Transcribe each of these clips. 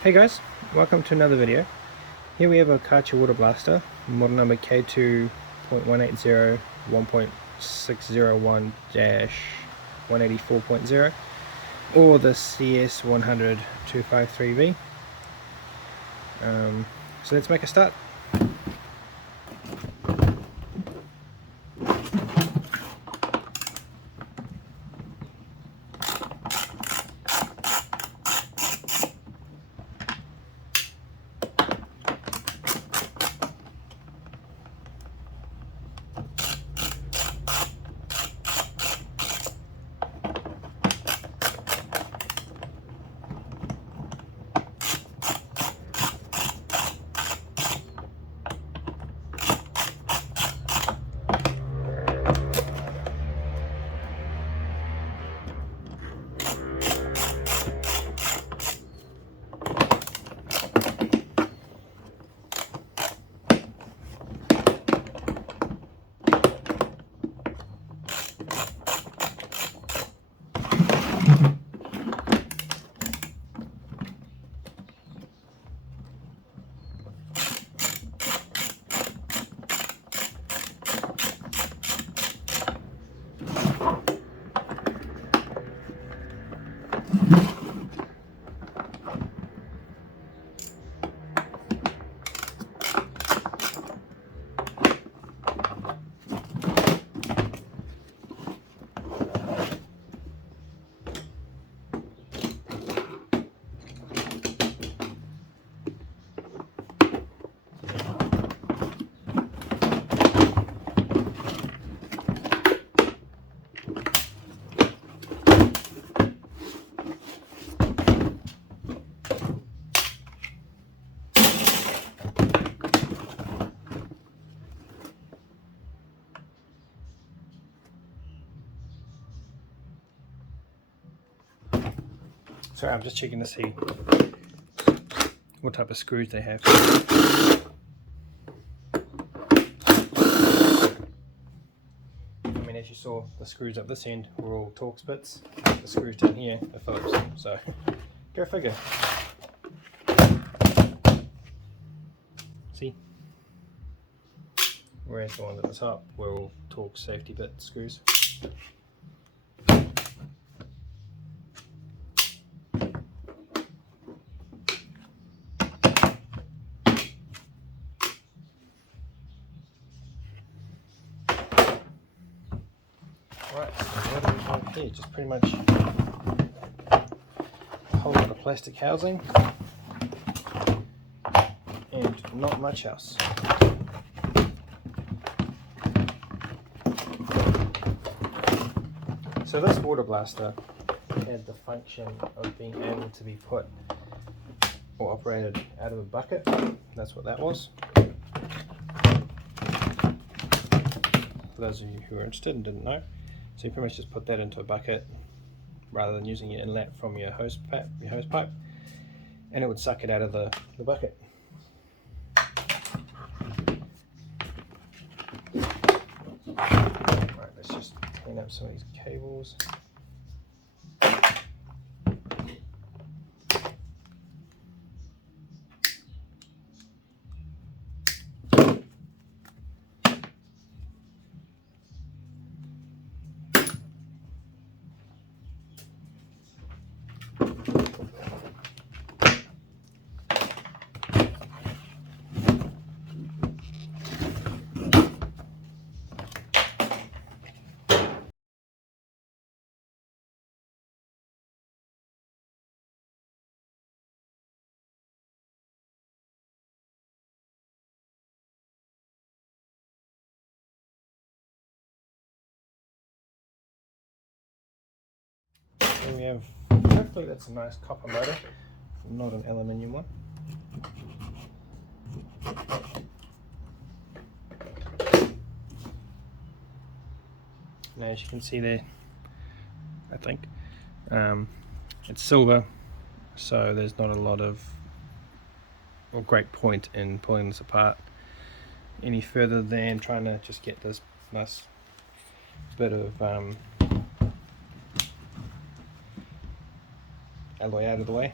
Hey guys, welcome to another video. Here we have a Karcher water blaster, model number K2.180 1.601-184.0 or the CS100 253V. So let's make a start. Sorry, I'm just checking to see what type of screws they have. I mean, as you saw, the screws up this end were all Torx bits. The screws down here are Phillips. So, go figure. See? Whereas the ones at the top were all Torx safety bit screws. Right, so what do we have here? Just pretty much a whole lot of plastic housing and not much else. So this water blaster had the function of being able to be put or operated out of a bucket. That's what that was. For those of you who are interested and didn't know. So you pretty much just put that into a bucket rather than using your inlet from your hose pipe, and it would suck it out of the bucket. Right, let's just clean up some of these cables. Here we have, hopefully that's a nice copper motor, not an aluminium one. Now as you can see there, I think, it's silver, so there's not a lot of, or great point in pulling this apart any further than trying to just get this nice bit of alloy out of the way.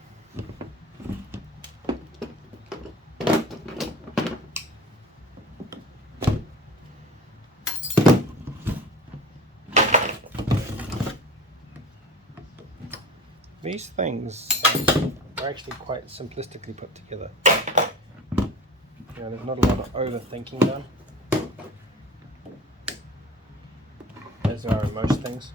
these things are actually quite simplistically put together. There's not a lot of overthinking done, as there are in most things.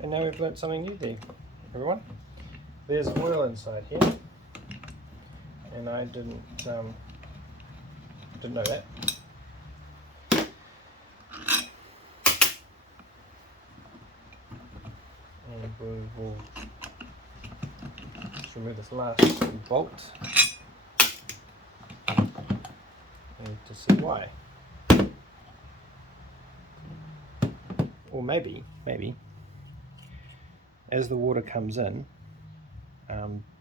And now we've learnt something new there, everyone. There's oil inside here, and I didn't know that. And we will just remove this last bolt and to see why. Or maybe as the water comes in,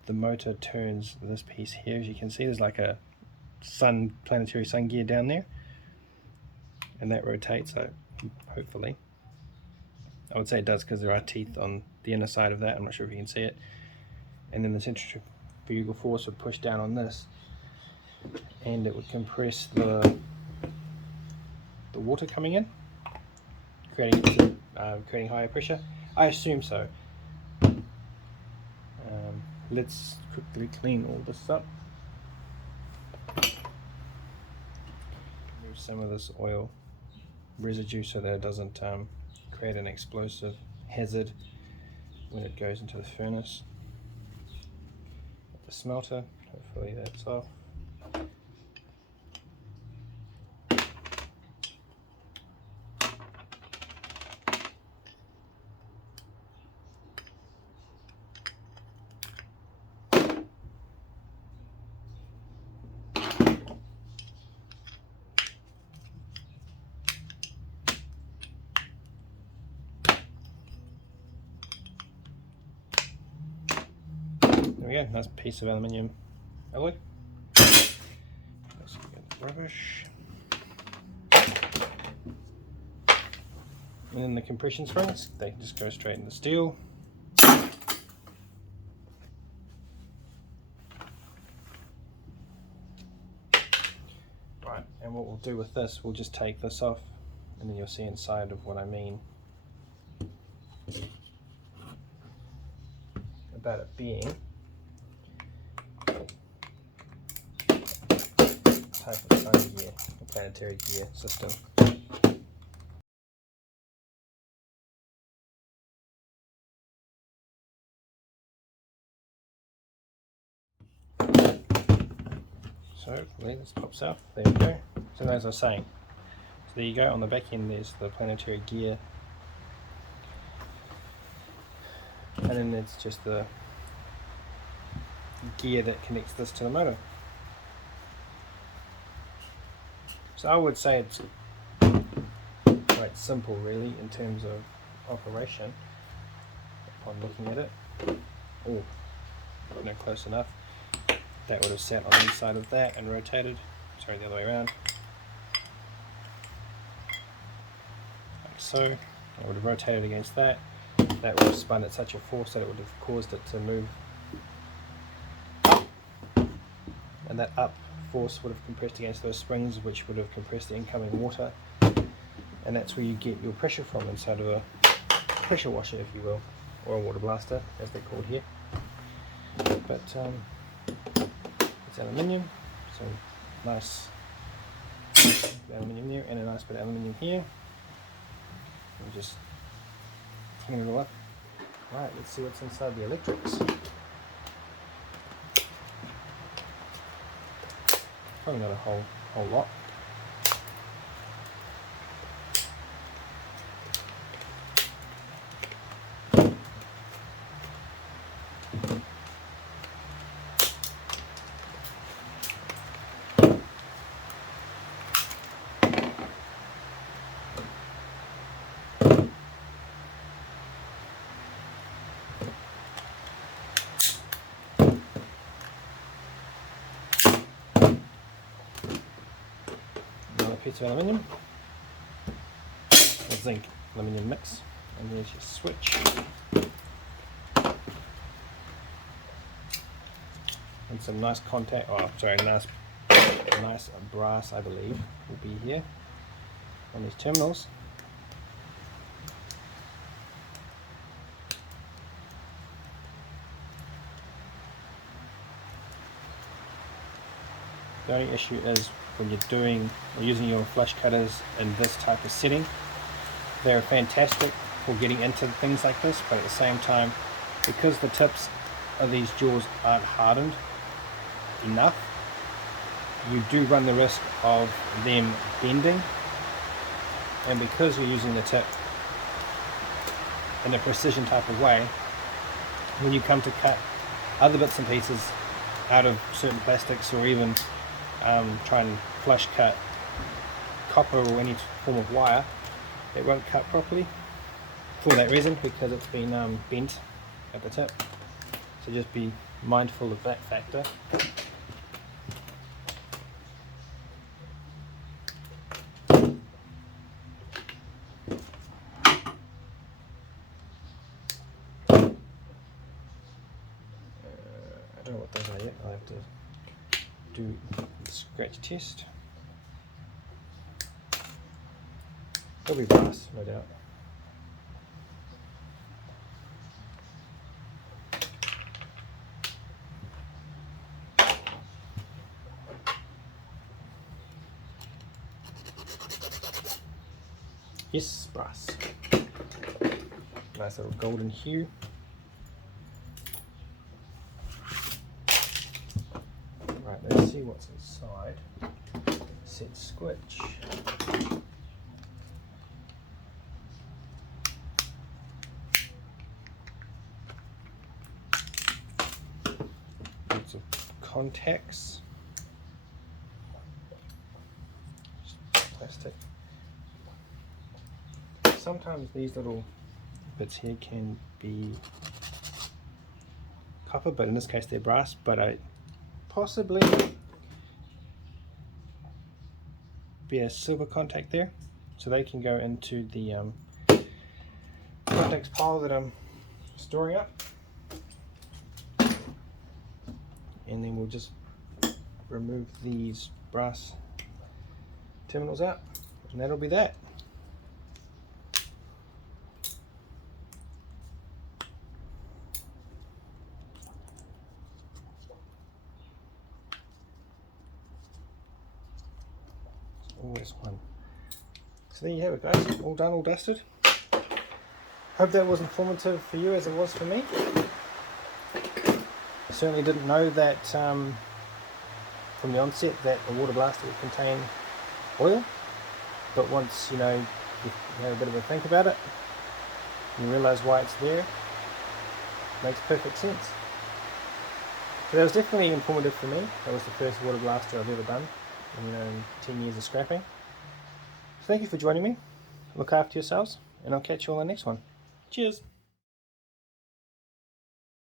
the motor turns this piece here. As you can see, there's like a planetary sun gear down there, and that rotates, hopefully. I would say it does because there are teeth on the inner side of that. I'm not sure if you can see it. And then the centrifugal force would push down on this, and it would compress the water coming in, creating higher pressure. I assume so. Let's quickly clean all this up. Remove some of this oil residue so that it doesn't create an explosive hazard when it goes into the furnace. The smelter, hopefully that's off. There we go, nice piece of aluminium alloy. Let's get the rubbish. And then the compression springs, they just go straight into steel. Right, and what we'll do with this, we'll just take this off, and then you'll see inside of what I mean about it being type of sun gear, a planetary gear system. So hopefully this pops out. There we go. So as I was saying, so there you go. On the back end there's the planetary gear, and then there's just the gear that connects this to the motor. So I would say it's quite simple really in terms of operation upon looking at it. Oh, not close enough. That would have sat on the inside of that and rotated. Sorry, the other way around. so. I would have rotated against that. That would have spun at such a force that it would have caused it to move up, and that up force would have compressed against those springs, which would have compressed the incoming water, and that's where you get your pressure from, inside of a pressure washer, if you will, or a water blaster as they're called here. But it's aluminium, so nice aluminium there, and a nice bit of aluminium here. We'll just hang it all up. Right, let's see what's inside the electrics. Probably not a whole lot. Piece of aluminium, a zinc aluminium mix, and there's your switch, and some nice contact, nice brass, I believe, will be here on these terminals. The only issue is when you're doing or using your flush cutters in this type of setting, they're fantastic for getting into things like this, but at the same time, because the tips of these jaws aren't hardened enough, you do run the risk of them bending, and because you're using the tip in a precision type of way, when you come to cut other bits and pieces out of certain plastics, or even try and flush cut copper or any form of wire, it won't cut properly for that reason, because it's been bent at the tip. So just be mindful of that factor. I don't know what those are yet. I'll have to do the scratch test. They'll be brass, no doubt. Yes, brass. Nice little golden hue. Right, let's see what's inside. Set switch. Lots of contacts. Just plastic. Sometimes these little bits here can be copper, but in this case they're brass, but I possibly be a silver contact there, so they can go into the contacts pile that I'm storing up, and then we'll just remove these brass terminals out, and that'll be that. Always one. So there you have it, guys, all done, all dusted. Hope that was informative for you as it was for me. I certainly didn't know that from the onset that a water blaster would contain oil, but once you know, you have a bit of a think about it, you realise why it's there. It makes perfect sense. So that was definitely informative for me. That was the first water blaster I've ever done in 10 years of scrapping. So thank you for joining me. Look after yourselves, and I'll catch you on the next one. Cheers.